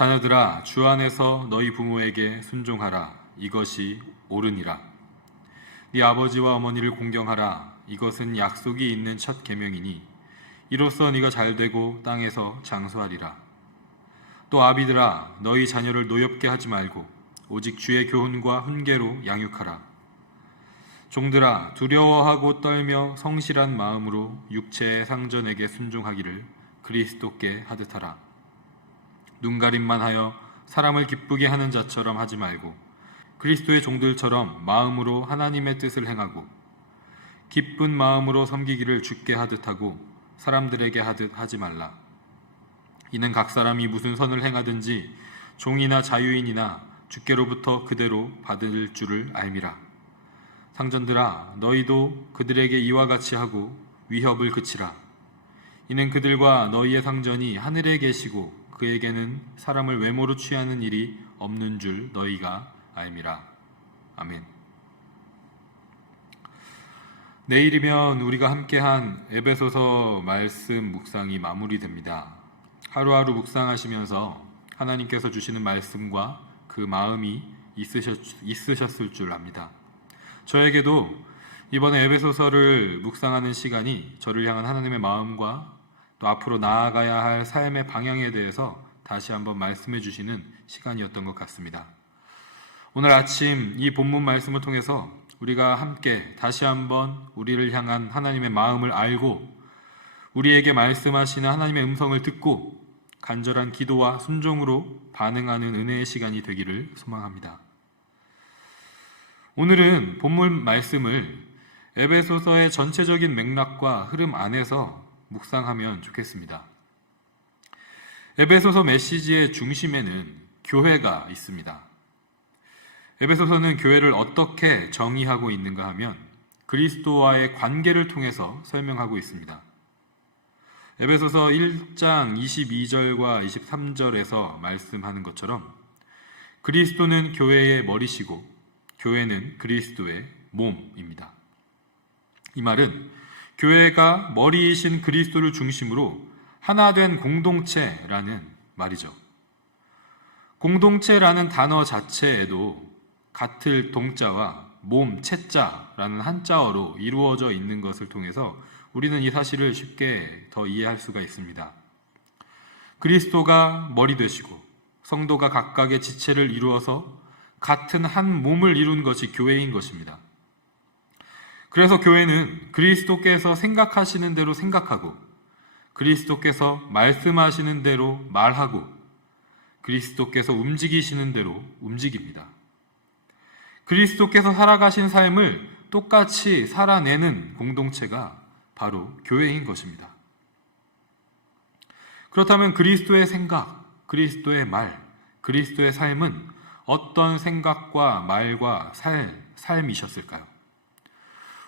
자녀들아, 주 안에서 너희 부모에게 순종하라. 이것이 옳으니라. 네 아버지와 어머니를 공경하라. 이것은 약속이 있는 첫 계명이니 이로써 네가 잘되고 땅에서 장수하리라. 또 아비들아, 너희 자녀를 노엽게 하지 말고 오직 주의 교훈과 훈계로 양육하라. 종들아, 두려워하고 떨며 성실한 마음으로 육체의 상전에게 순종하기를 그리스도께 하듯 하라. 눈가림만 하여 사람을 기쁘게 하는 자처럼 하지 말고 그리스도의 종들처럼 마음으로 하나님의 뜻을 행하고 기쁜 마음으로 섬기기를 주께 하듯 하고 사람들에게 하듯 하지 말라. 이는 각 사람이 무슨 선을 행하든지 종이나 자유인이나 주께로부터 그대로 받을 줄을 알미라. 상전들아, 너희도 그들에게 이와 같이 하고 위협을 그치라. 이는 그들과 너희의 상전이 하늘에 계시고 그에게는 사람을 외모로 취하는 일이 없는 줄 너희가 알미라. 아멘. 내일이면 우리가 함께한 에베소서 말씀 묵상이 마무리됩니다. 하루하루 묵상하시면서 하나님께서 주시는 말씀과 그 마음이 있으셨을 줄 압니다. 저에게도 이번에 에베소서를 묵상하는 시간이 저를 향한 하나님의 마음과 또 앞으로 나아가야 할 삶의 방향에 대해서 다시 한번 말씀해 주시는 시간이었던 것 같습니다. 오늘 아침 이 본문 말씀을 통해서 우리가 함께 다시 한번 우리를 향한 하나님의 마음을 알고 우리에게 말씀하시는 하나님의 음성을 듣고 간절한 기도와 순종으로 반응하는 은혜의 시간이 되기를 소망합니다. 오늘은 본문 말씀을 에베소서의 전체적인 맥락과 흐름 안에서 묵상하면 좋겠습니다. 에베소서 메시지의 중심에는 교회가 있습니다. 에베소서는 교회를 어떻게 정의하고 있는가 하면 그리스도와의 관계를 통해서 설명하고 있습니다. 에베소서 1장 22절과 23절에서 말씀하는 것처럼 그리스도는 교회의 머리시고 교회는 그리스도의 몸입니다. 이 말은 교회가 머리이신 그리스도를 중심으로 하나 된 공동체라는 말이죠. 공동체라는 단어 자체에도 같을 동자와 몸, 채자라는 한자어로 이루어져 있는 것을 통해서 우리는 이 사실을 쉽게 더 이해할 수가 있습니다. 그리스도가 머리 되시고 성도가 각각의 지체를 이루어서 같은 한 몸을 이룬 것이 교회인 것입니다. 그래서 교회는 그리스도께서 생각하시는 대로 생각하고 그리스도께서 말씀하시는 대로 말하고 그리스도께서 움직이시는 대로 움직입니다. 그리스도께서 살아가신 삶을 똑같이 살아내는 공동체가 바로 교회인 것입니다. 그렇다면 그리스도의 생각, 그리스도의 말, 그리스도의 삶은 어떤 생각과 말과 삶이셨을까요?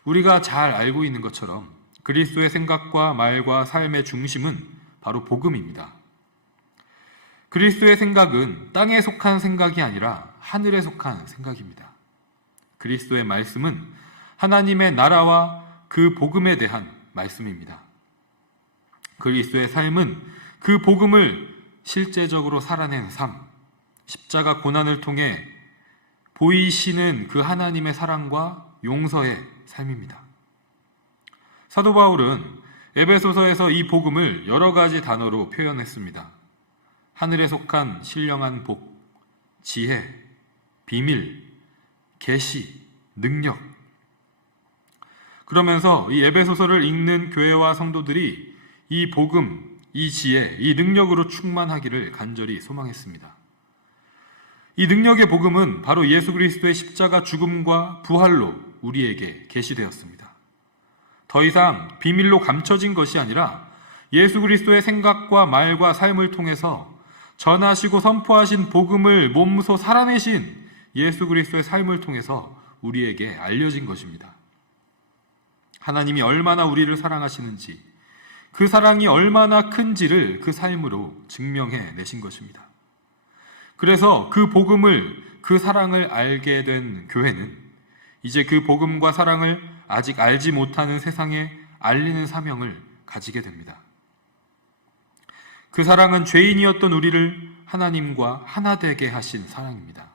우리가 잘 알고 있는 것처럼 그리스도의 생각과 말과 삶의 중심은 바로 복음입니다. 그리스도의 생각은 땅에 속한 생각이 아니라 하늘에 속한 생각입니다. 그리스도의 말씀은 하나님의 나라와 그 복음에 대한 말씀입니다. 그리스도의 삶은 그 복음을 실제적으로 살아낸 삶, 십자가 고난을 통해 보이시는 그 하나님의 사랑과 용서의 삶입니다. 사도 바울은 에베소서에서 이 복음을 여러 가지 단어로 표현했습니다. 하늘에 속한 신령한 복, 지혜, 비밀, 계시, 능력. 그러면서 이 에베소서를 읽는 교회와 성도들이 이 복음, 이 지혜, 이 능력으로 충만하기를 간절히 소망했습니다. 이 능력의 복음은 바로 예수 그리스도의 십자가 죽음과 부활로 우리에게 계시되었습니다. 더 이상 비밀로 감춰진 것이 아니라 예수 그리스도의 생각과 말과 삶을 통해서 전하시고 선포하신 복음을 몸소 살아내신 예수 그리스도의 삶을 통해서 우리에게 알려진 것입니다. 하나님이 얼마나 우리를 사랑하시는지, 그 사랑이 얼마나 큰지를 그 삶으로 증명해 내신 것입니다. 그래서 그 복음을, 그 사랑을 알게 된 교회는 이제 그 복음과 사랑을 아직 알지 못하는 세상에 알리는 사명을 가지게 됩니다. 그 사랑은 죄인이었던 우리를 하나님과 하나 되게 하신 사랑입니다.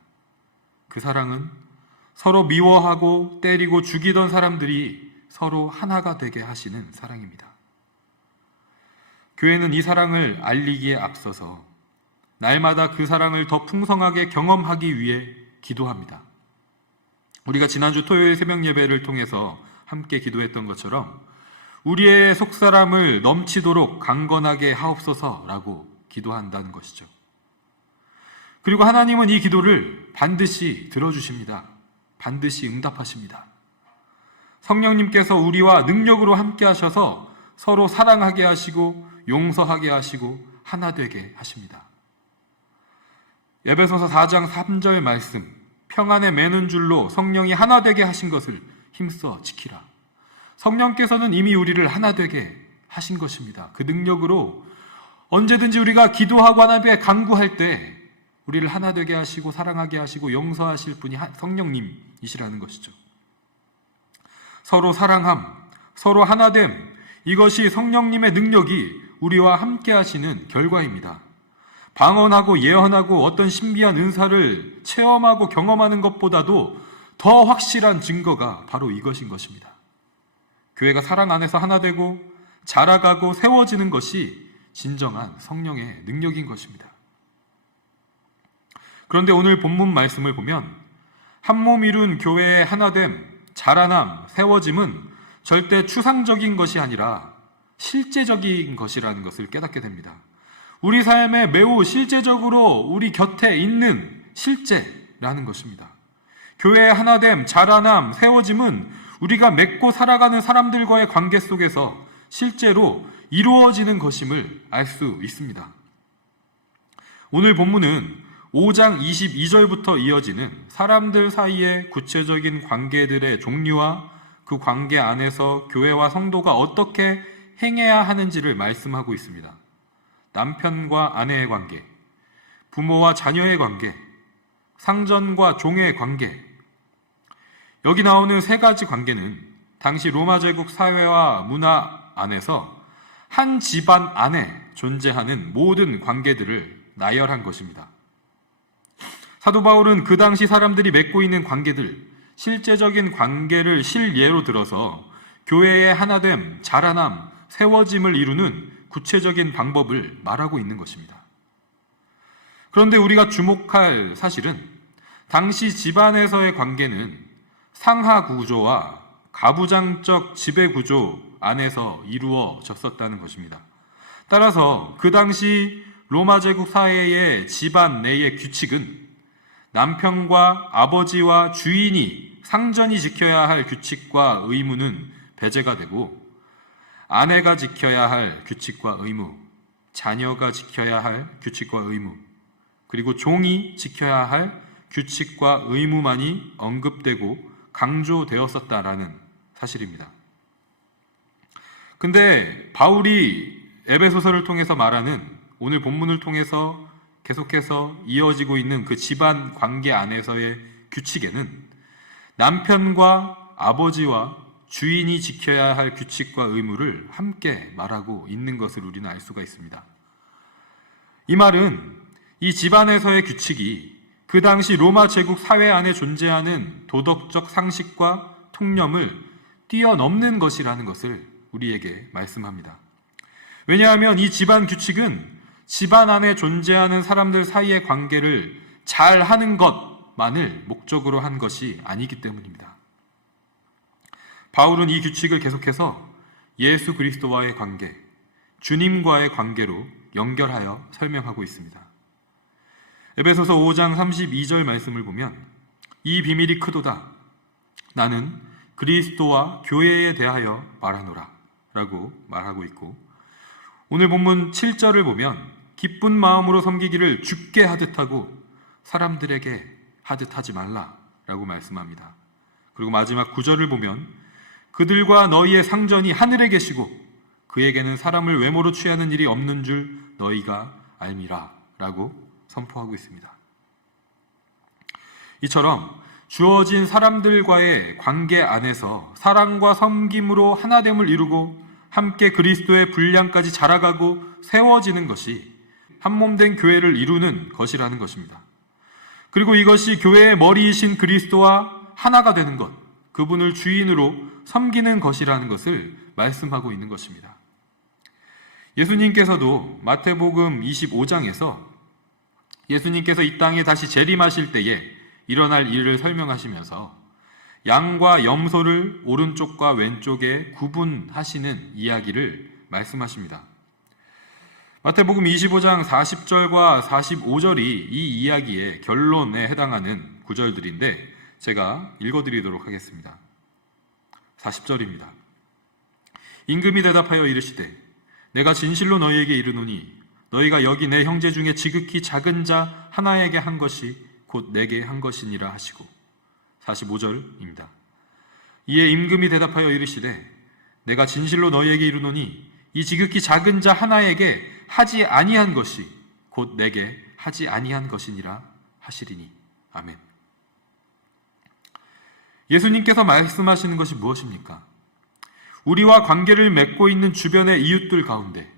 그 사랑은 서로 미워하고 때리고 죽이던 사람들이 서로 하나가 되게 하시는 사랑입니다. 교회는 이 사랑을 알리기에 앞서서 날마다 그 사랑을 더 풍성하게 경험하기 위해 기도합니다. 우리가 지난주 토요일 새벽 예배를 통해서 함께 기도했던 것처럼 우리의 속사람을 넘치도록 강건하게 하옵소서라고 기도한다는 것이죠. 그리고 하나님은 이 기도를 반드시 들어주십니다. 반드시 응답하십니다. 성령님께서 우리와 능력으로 함께 하셔서 서로 사랑하게 하시고 용서하게 하시고 하나 되게 하십니다. 에베소서 4장 3절 말씀, 평안에 매는 줄로 성령이 하나 되게 하신 것을 힘써 지키라. 성령께서는 이미 우리를 하나 되게 하신 것입니다. 그 능력으로 언제든지 우리가 기도하고 하나님께 간구할 때 우리를 하나 되게 하시고 사랑하게 하시고 용서하실 분이 성령님이시라는 것이죠. 서로 사랑함, 서로 하나됨, 이것이 성령님의 능력이 우리와 함께 하시는 결과입니다. 방언하고 예언하고 어떤 신비한 은사를 체험하고 경험하는 것보다도 더 확실한 증거가 바로 이것인 것입니다. 교회가 사랑 안에서 하나 되고 자라가고 세워지는 것이 진정한 성령의 능력인 것입니다. 그런데 오늘 본문 말씀을 보면 한몸 이룬 교회의 하나됨, 자라남, 세워짐은 절대 추상적인 것이 아니라 실제적인 것이라는 것을 깨닫게 됩니다. 우리 삶에 매우 실제적으로 우리 곁에 있는 실제라는 것입니다. 교회의 하나됨, 자라남, 세워짐은 우리가 맺고 살아가는 사람들과의 관계 속에서 실제로 이루어지는 것임을 알 수 있습니다. 오늘 본문은 5장 22절부터 이어지는 사람들 사이의 구체적인 관계들의 종류와 그 관계 안에서 교회와 성도가 어떻게 행해야 하는지를 말씀하고 있습니다. 남편과 아내의 관계, 부모와 자녀의 관계, 상전과 종의 관계. 여기 나오는 세 가지 관계는 당시 로마 제국 사회와 문화 안에서 한 집안 안에 존재하는 모든 관계들을 나열한 것입니다. 사도 바울은 그 당시 사람들이 맺고 있는 관계들, 실제적인 관계를 실예로 들어서 교회의 하나됨, 자라남, 세워짐을 이루는 구체적인 방법을 말하고 있는 것입니다. 그런데 우리가 주목할 사실은 당시 집안에서의 관계는 상하 구조와 가부장적 지배 구조 안에서 이루어졌었다는 것입니다. 따라서 그 당시 로마 제국 사회의 집안 내의 규칙은 남편과 아버지와 주인이 상전이 지켜야 할 규칙과 의무는 배제가 되고 아내가 지켜야 할 규칙과 의무, 자녀가 지켜야 할 규칙과 의무, 그리고 종이 지켜야 할 규칙과 의무만이 언급되고 강조되었었다라는 사실입니다. 근데 바울이 에베소서를 통해서 말하는 오늘 본문을 통해서 계속해서 이어지고 있는 그 집안 관계 안에서의 규칙에는 남편과 아버지와 주인이 지켜야 할 규칙과 의무를 함께 말하고 있는 것을 우리는 알 수가 있습니다. 이 말은 이 집안에서의 규칙이 그 당시 로마 제국 사회 안에 존재하는 도덕적 상식과 통념을 뛰어넘는 것이라는 것을 우리에게 말씀합니다. 왜냐하면 이 집안 규칙은 집안 안에 존재하는 사람들 사이의 관계를 잘 하는 것만을 목적으로 한 것이 아니기 때문입니다. 바울은 이 규칙을 계속해서 예수 그리스도와의 관계, 주님과의 관계로 연결하여 설명하고 있습니다. 에베소서 5장 32절 말씀을 보면 이 비밀이 크도다. 나는 그리스도와 교회에 대하여 말하노라 라고 말하고 있고, 오늘 본문 7절을 보면 기쁜 마음으로 섬기기를 주께 하듯 하고 사람들에게 하듯 하지 말라 라고 말씀합니다. 그리고 마지막 9절을 보면 그들과 너희의 상전이 하늘에 계시고 그에게는 사람을 외모로 취하는 일이 없는 줄 너희가 알미라 라고 선포하고 있습니다. 이처럼 주어진 사람들과의 관계 안에서 사랑과 섬김으로 하나됨을 이루고 함께 그리스도의 분량까지 자라가고 세워지는 것이 한몸된 교회를 이루는 것이라는 것입니다. 그리고 이것이 교회의 머리이신 그리스도와 하나가 되는 것, 그분을 주인으로 섬기는 것이라는 것을 말씀하고 있는 것입니다. 예수님께서도 마태복음 25장에서 예수님께서 이 땅에 다시 재림하실 때에 일어날 일을 설명하시면서 양과 염소를 오른쪽과 왼쪽에 구분하시는 이야기를 말씀하십니다. 마태복음 25장 40절과 45절이 이 이야기의 결론에 해당하는 구절들인데 제가 읽어드리도록 하겠습니다. 40절입니다. 임금이 대답하여 이르시되 내가 진실로 너희에게 이르노니 너희가 여기 내 형제 중에 지극히 작은 자 하나에게 한 것이 곧 내게 한 것이니라 하시고 45절입니다. 이에 임금이 대답하여 이르시되 내가 진실로 너희에게 이르노니 이 지극히 작은 자 하나에게 하지 아니한 것이 곧 내게 하지 아니한 것이니라 하시리니. 아멘. 예수님께서 말씀하시는 것이 무엇입니까? 우리와 관계를 맺고 있는 주변의 이웃들 가운데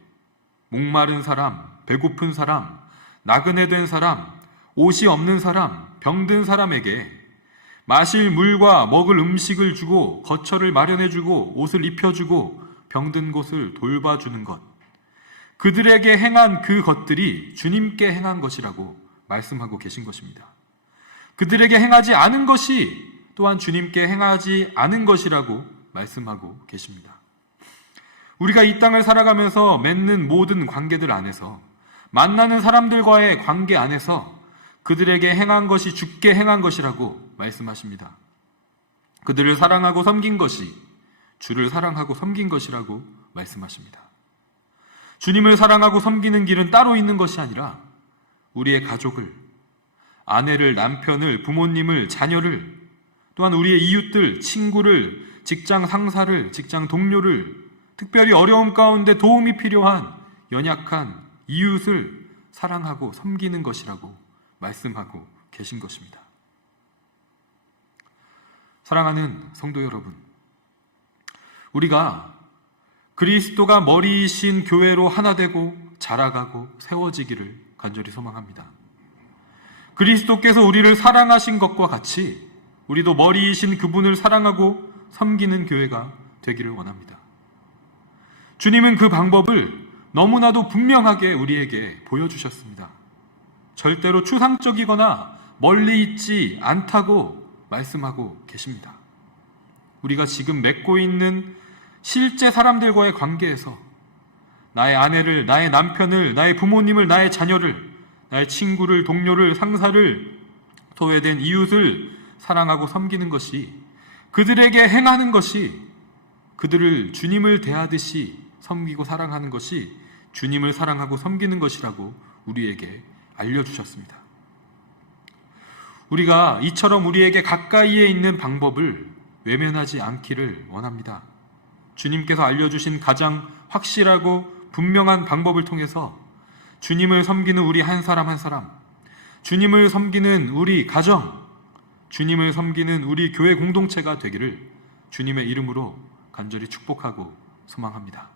목마른 사람, 배고픈 사람, 나그네 된 사람, 옷이 없는 사람, 병든 사람에게 마실 물과 먹을 음식을 주고 거처를 마련해주고 옷을 입혀주고 병든 곳을 돌봐주는 것, 그들에게 행한 그 것들이 주님께 행한 것이라고 말씀하고 계신 것입니다. 그들에게 행하지 않은 것이 또한 주님께 행하지 않은 것이라고 말씀하고 계십니다. 우리가 이 땅을 살아가면서 맺는 모든 관계들 안에서, 만나는 사람들과의 관계 안에서 그들에게 행한 것이 주께 행한 것이라고 말씀하십니다. 그들을 사랑하고 섬긴 것이 주를 사랑하고 섬긴 것이라고 말씀하십니다. 주님을 사랑하고 섬기는 길은 따로 있는 것이 아니라 우리의 가족을, 아내를, 남편을, 부모님을, 자녀를, 또한 우리의 이웃들, 친구를, 직장 상사를, 직장 동료를, 특별히 어려움 가운데 도움이 필요한 연약한 이웃을 사랑하고 섬기는 것이라고 말씀하고 계신 것입니다. 사랑하는 성도 여러분, 우리가 그리스도가 머리이신 교회로 하나 되고 자라가고 세워지기를 간절히 소망합니다. 그리스도께서 우리를 사랑하신 것과 같이 우리도 머리이신 그분을 사랑하고 섬기는 교회가 되기를 원합니다. 주님은 그 방법을 너무나도 분명하게 우리에게 보여주셨습니다. 절대로 추상적이거나 멀리 있지 않다고 말씀하고 계십니다. 우리가 지금 맺고 있는 실제 사람들과의 관계에서 나의 아내를, 나의 남편을, 나의 부모님을, 나의 자녀를, 나의 친구를, 동료를, 상사를, 소외된 이웃을 사랑하고 섬기는 것이, 그들에게 행하는 것이, 그들을 주님을 대하듯이 섬기고 사랑하는 것이 주님을 사랑하고 섬기는 것이라고 우리에게 알려주셨습니다. 우리가 이처럼 우리에게 가까이에 있는 방법을 외면하지 않기를 원합니다. 주님께서 알려주신 가장 확실하고 분명한 방법을 통해서 주님을 섬기는 우리 한 사람 한 사람, 주님을 섬기는 우리 가정, 주님을 섬기는 우리 교회 공동체가 되기를 주님의 이름으로 간절히 축복하고 소망합니다.